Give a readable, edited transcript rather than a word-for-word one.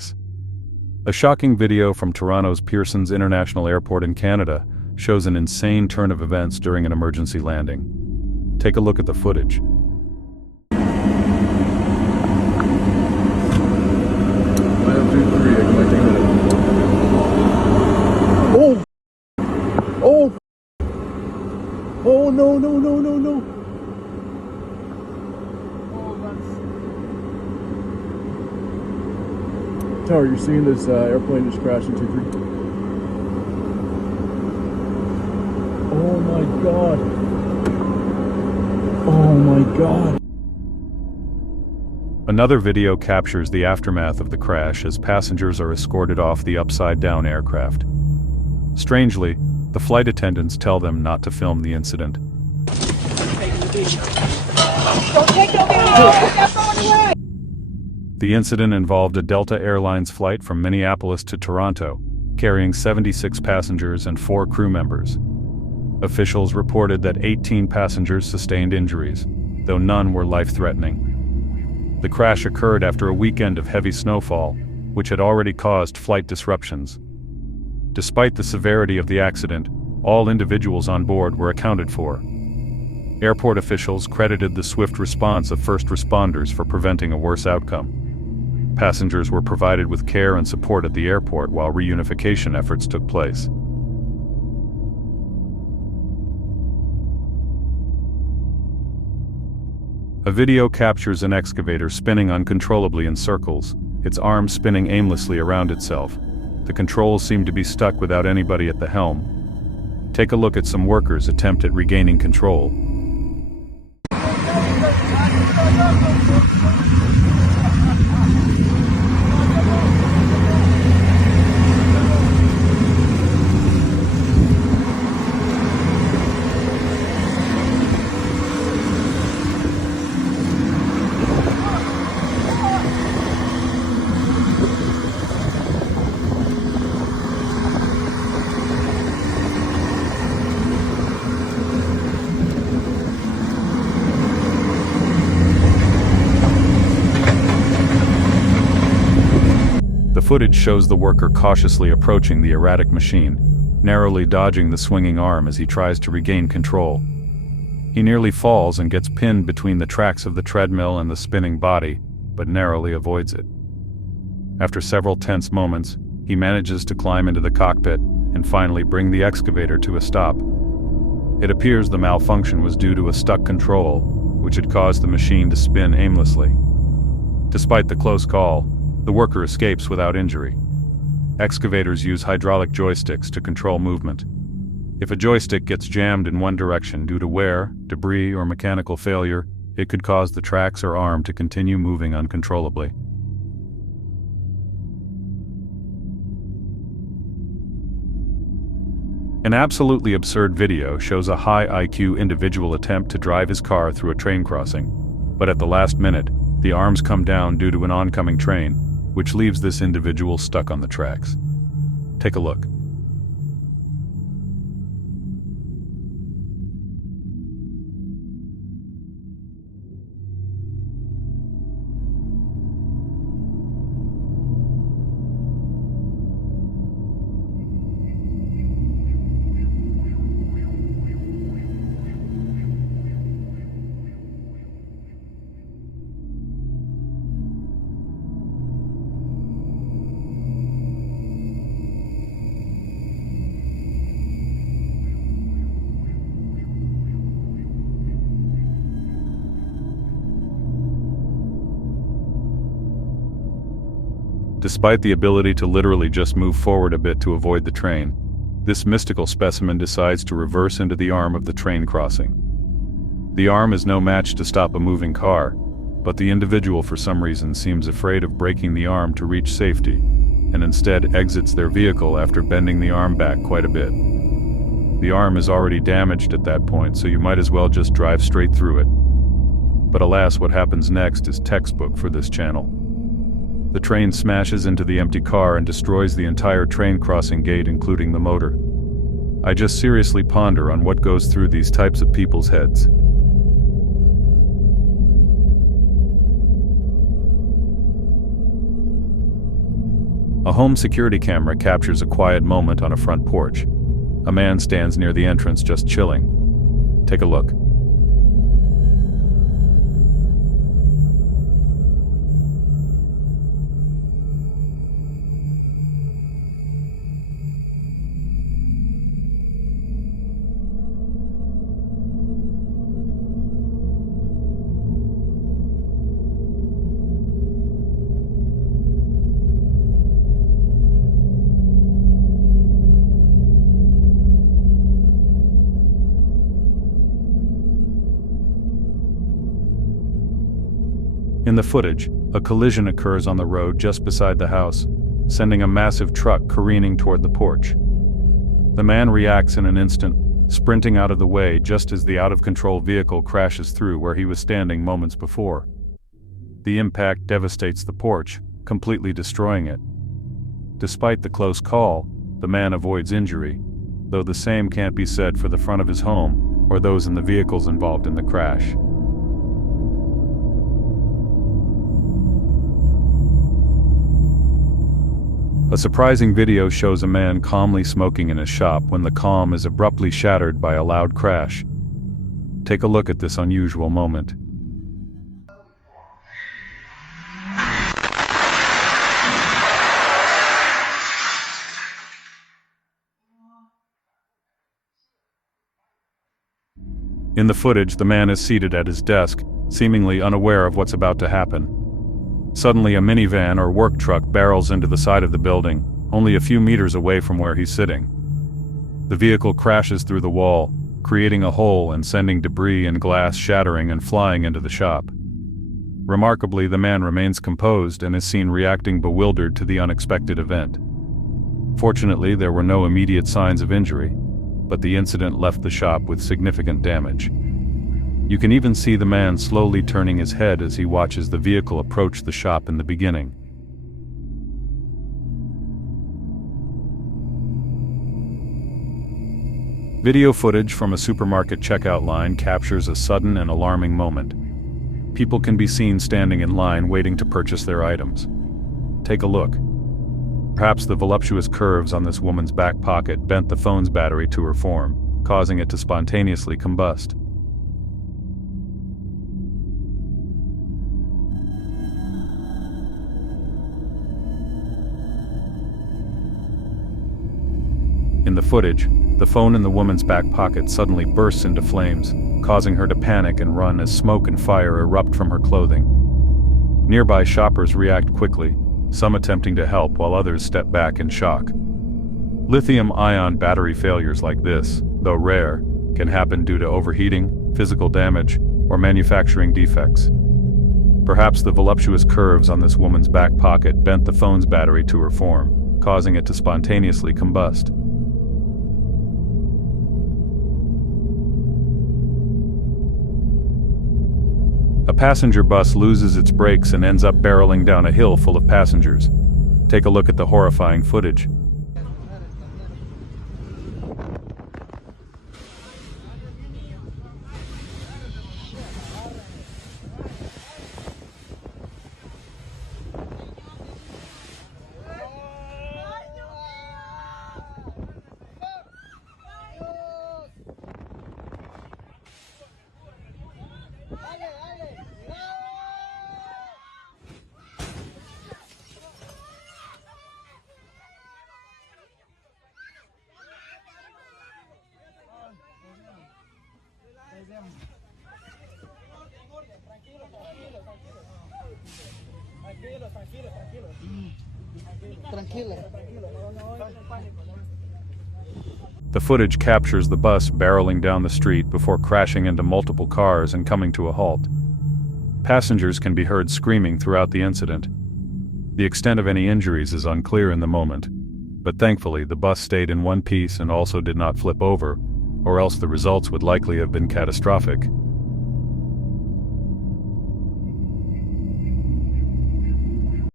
mistakes. A shocking video from Toronto's Pearson's International Airport in Canada shows an insane turn of events during an emergency landing. Take a look at the footage. Oh! Oh! Oh, no, no, no, no, no! Tower, you're seeing this airplane just crash into 3. Oh my god! Oh my god! Another video captures the aftermath of the crash as passengers are escorted off the upside-down aircraft. Strangely, the flight attendants tell them not to film the incident. Don't take it away! The incident involved a Delta Airlines flight from Minneapolis to Toronto, carrying 76 passengers and 4 crew members. Officials reported that 18 passengers sustained injuries, though none were life-threatening. The crash occurred after a weekend of heavy snowfall, which had already caused flight disruptions. Despite the severity of the accident, all individuals on board were accounted for. Airport officials credited the swift response of first responders for preventing a worse outcome. Passengers were provided with care and support at the airport while reunification efforts took place. A video captures an excavator spinning uncontrollably in circles, its arms spinning aimlessly around itself. The controls seem to be stuck without anybody at the helm. Take a look at some workers' attempt at regaining control. The footage shows the worker cautiously approaching the erratic machine, narrowly dodging the swinging arm as he tries to regain control. He nearly falls and gets pinned between the tracks of the treadmill and the spinning body, but narrowly avoids it. After several tense moments, he manages to climb into the cockpit and finally bring the excavator to a stop. It appears the malfunction was due to a stuck control, which had caused the machine to spin aimlessly. Despite the close call, the worker escapes without injury. Excavators use hydraulic joysticks to control movement. If a joystick gets jammed in one direction due to wear, debris, or mechanical failure, it could cause the tracks or arm to continue moving uncontrollably. An absolutely absurd video shows a high IQ individual attempt to drive his car through a train crossing, but at the last minute, the arms come down due to an oncoming train, which leaves this individual stuck on the tracks. Take a look. Despite the ability to literally just move forward a bit to avoid the train, this mystical specimen decides to reverse into the arm of the train crossing. The arm is no match to stop a moving car, but the individual for some reason seems afraid of breaking the arm to reach safety, and instead exits their vehicle after bending the arm back quite a bit. The arm is already damaged at that point, so you might as well just drive straight through it. But alas, what happens next is textbook for this channel. The train smashes into the empty car and destroys the entire train crossing gate, including the motor. I just seriously ponder on what goes through these types of people's heads. A home security camera captures a quiet moment on a front porch. A man stands near the entrance just chilling. Take a look. In the footage, a collision occurs on the road just beside the house, sending a massive truck careening toward the porch. The man reacts in an instant, sprinting out of the way just as the out-of-control vehicle crashes through where he was standing moments before. The impact devastates the porch, completely destroying it. Despite the close call, the man avoids injury, though the same can't be said for the front of his home or those in the vehicles involved in the crash. A surprising video shows a man calmly smoking in a shop when the calm is abruptly shattered by a loud crash. Take a look at this unusual moment. In the footage, the man is seated at his desk, seemingly unaware of what's about to happen. Suddenly, a minivan or work truck barrels into the side of the building, only a few meters away from where he's sitting. The vehicle crashes through the wall, creating a hole and sending debris and glass shattering and flying into the shop. Remarkably, the man remains composed and is seen reacting bewildered to the unexpected event. Fortunately, there were no immediate signs of injury, but the incident left the shop with significant damage. You can even see the man slowly turning his head as he watches the vehicle approach the shop in the beginning. Video footage from a supermarket checkout line captures a sudden and alarming moment. People can be seen standing in line waiting to purchase their items. Take a look. Perhaps the voluptuous curves on this woman's back pocket bent the phone's battery to her form, causing it to spontaneously combust. In the footage, the phone in the woman's back pocket suddenly bursts into flames, causing her to panic and run as smoke and fire erupt from her clothing. Nearby shoppers react quickly, some attempting to help while others step back in shock. Lithium-ion battery failures like this, though rare, can happen due to overheating, physical damage, or manufacturing defects. Perhaps the voluptuous curves on this woman's back pocket bent the phone's battery to her form, causing it to spontaneously combust. A passenger bus loses its brakes and ends up barreling down a hill full of passengers. Take a look at the horrifying footage. The footage captures the bus barreling down the street before crashing into multiple cars and coming to a halt. Passengers can be heard screaming throughout the incident. The extent of any injuries is unclear in the moment, but thankfully the bus stayed in one piece and also did not flip over, or else the results would likely have been catastrophic.